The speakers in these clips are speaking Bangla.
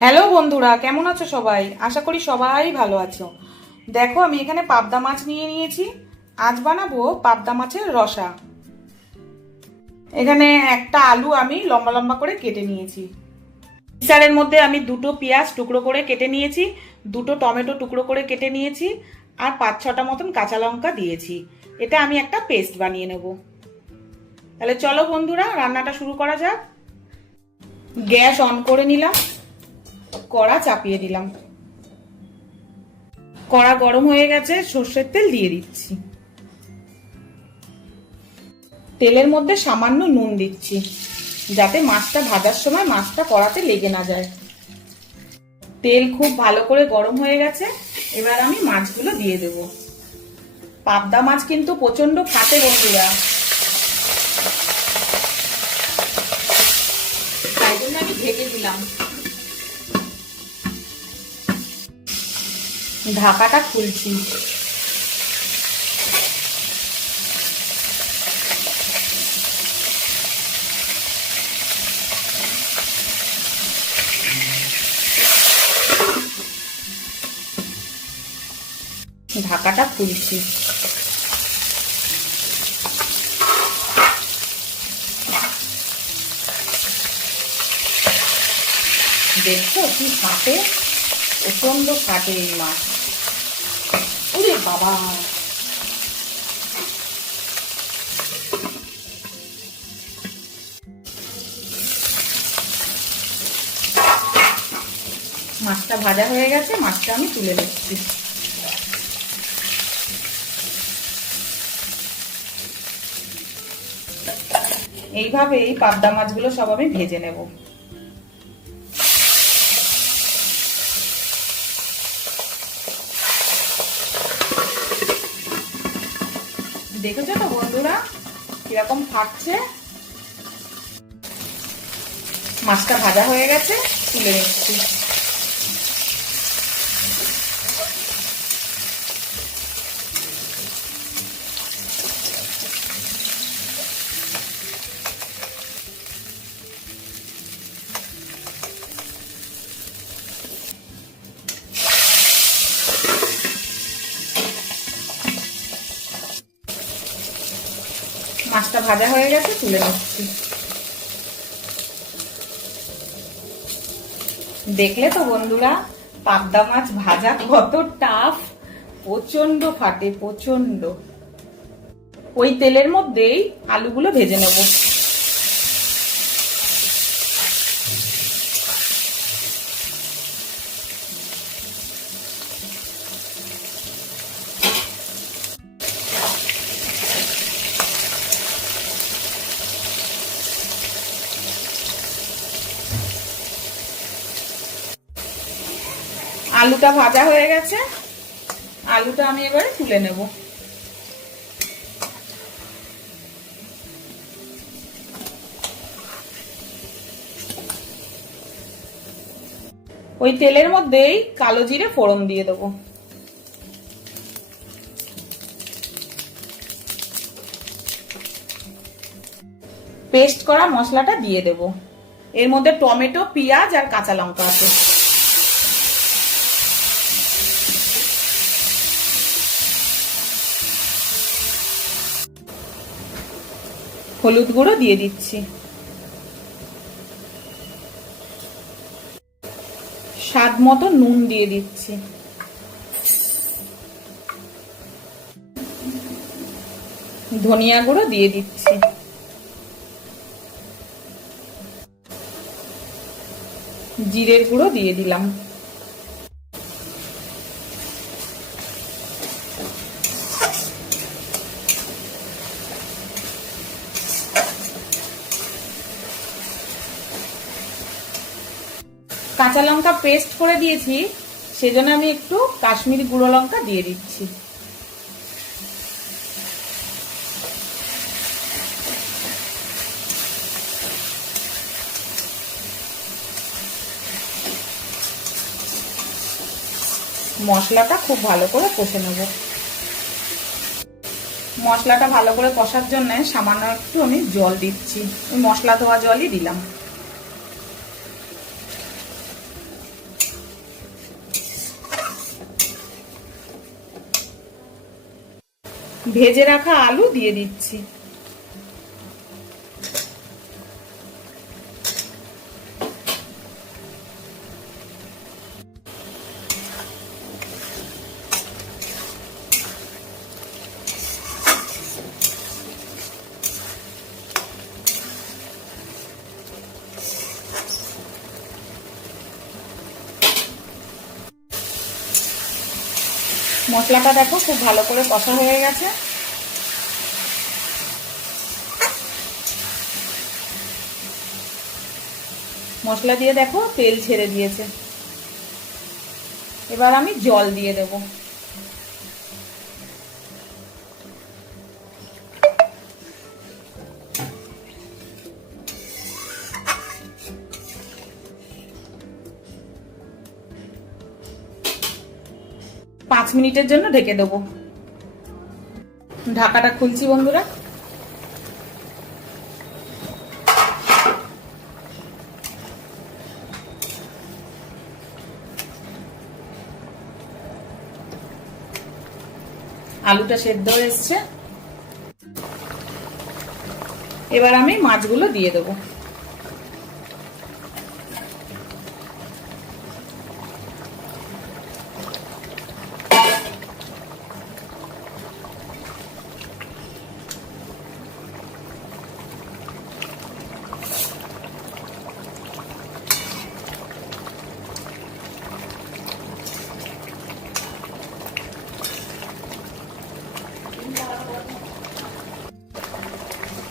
হ্যালো বন্ধুরা, কেমন আছো সবাই? আশা করি সবাই ভালো আছো। দেখো, আমি এখানে পাবদা মাছ নিয়ে নিয়েছি। আজ বানাবো পাবদা মাছের রসা। এখানে একটা আলু আমি লম্বা লম্বা করে কেটে নিয়েছি। মিক্সারের মধ্যে আমি দুটো পেঁয়াজ টুকরো করে কেটে নিয়েছি, দুটো টমেটো টুকরো করে কেটে নিয়েছি, আর পাঁচ ছটা মতন কাঁচা লঙ্কা দিয়েছি। এটা আমি একটা পেস্ট বানিয়ে নেব। তাহলে চলো বন্ধুরা, রান্নাটা শুরু করা যাক। গ্যাস অন করে নিলাম। কড়া চাপিয়ে দিলাম। কড়া গরম হয়ে গেছে, সর্ষের তেল দিয়ে দিচ্ছি। তেলের মধ্যে সামান্য নুন দিচ্ছি, যাতে মাছটা ভাজার সময় মাছটা কড়াতে লেগে না যায়। তেল খুব ভালো করে গরম হয়ে গেছে, এবার আমি মাছগুলো দিয়ে দেব। পাবদা মাছ কিন্তু প্রচণ্ড ফাটে বন্ধুরা। তাই জন্য আমি ঢেকে দিলাম। ঢাকাটা খুলছি। ঢাকাটা খুলছি। দেখছ কি ফাটে প্রচণ্ড ফাটে এই মাছ। ওরে বাবা। মাছটা ভাজা হয়ে গেছে, মাছটা আমি তুলে নিচ্ছি। এইভাবে এই পাবদা মাছগুলো সব আমি ভেজে নেব। দেখেছ তো বন্ধুরা? কীরকম ফাটছে মাছটা ভাজা হয়ে গেছে তুলে নিচ্ছি। মাছটা ভাজা হয়ে গেছে, তুলে নিচ্ছি। দেখলে তো বন্ধুরা, পাবদা মাছ ভাজা কত টাফ প্রচণ্ড ফাটে প্রচণ্ড ওই তেলের মধ্যেই আলুগুলো ভেজে নেব। আলুটা ভাজা হয়ে গেছে। আলুটা আমি এবারে তুলে নেব। ওই তেলের মধ্যেই কালো জিরে ফোড়ন দিয়ে দেবো। পেস্ট করা মশলাটা দিয়ে দেব। এর মধ্যে টমেটো, পেঁয়াজ আর কাঁচা লঙ্কা আছে। হলুদ গুঁড়ো দিয়ে দিচ্ছি। স্বাদ মতো নুন দিয়ে দিচ্ছি। ধনিয়া গুঁড়ো দিয়ে দিচ্ছি। জিরের গুঁড়ো দিয়ে দিলাম। কাঁচা লঙ্কা পেস্ট করে দিয়েছি, সেজন্য আমি একটু কাশ্মীরি গুঁড়ো লঙ্কা দিয়ে দিচ্ছি। মশলাটা খুব ভালো করে কষে নেব। মশলাটা ভালো করে কষার জন্য সামান্য একটু আমি জল দিচ্ছি। ওই মশলা ধোয়া জলই দিলাম। ভেজে রাখা আলু দিয়ে দিচ্ছি। মশলাটা দেখো খুব ভালো করে কষা হয়ে গেছে। মশলা দিয়ে দেখো তেল ছেড়ে দিয়েছে। এবার আমি জল দিয়ে দেব। পাঁচ মিনিটের জন্য ঢেকে দেবো। ঢাকাটা খুলছি বন্ধুরা। আলুটা সেদ্ধ এসছে। এবার আমি মাছগুলো দিয়ে দেবো।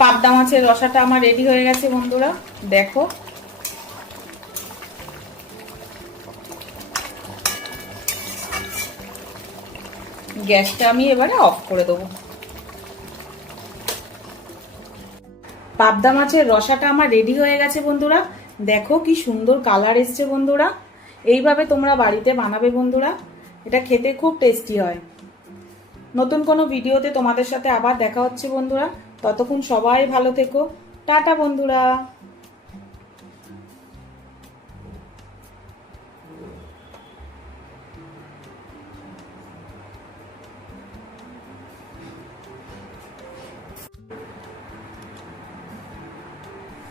পাবদা মাছের রসাটা আমার রেডি হয়ে গেছে বন্ধুরা। দেখো। গ্যাসটা আমি এবারে অফ করে দেবো। পাবদা মাছের রসাটা আমার রেডি হয়ে গেছে বন্ধুরা। দেখো কি সুন্দর কালার এসছে বন্ধুরা। এইভাবে তোমরা বাড়িতে বানাবে বন্ধুরা। এটা খেতে খুব টেস্টি হয়। নতুন কোনো ভিডিওতে তোমাদের সাথে আবার দেখা হচ্ছে বন্ধুরা। ততক্ষণ সবাই ভালো থেকো। টাটা বন্ধুরা।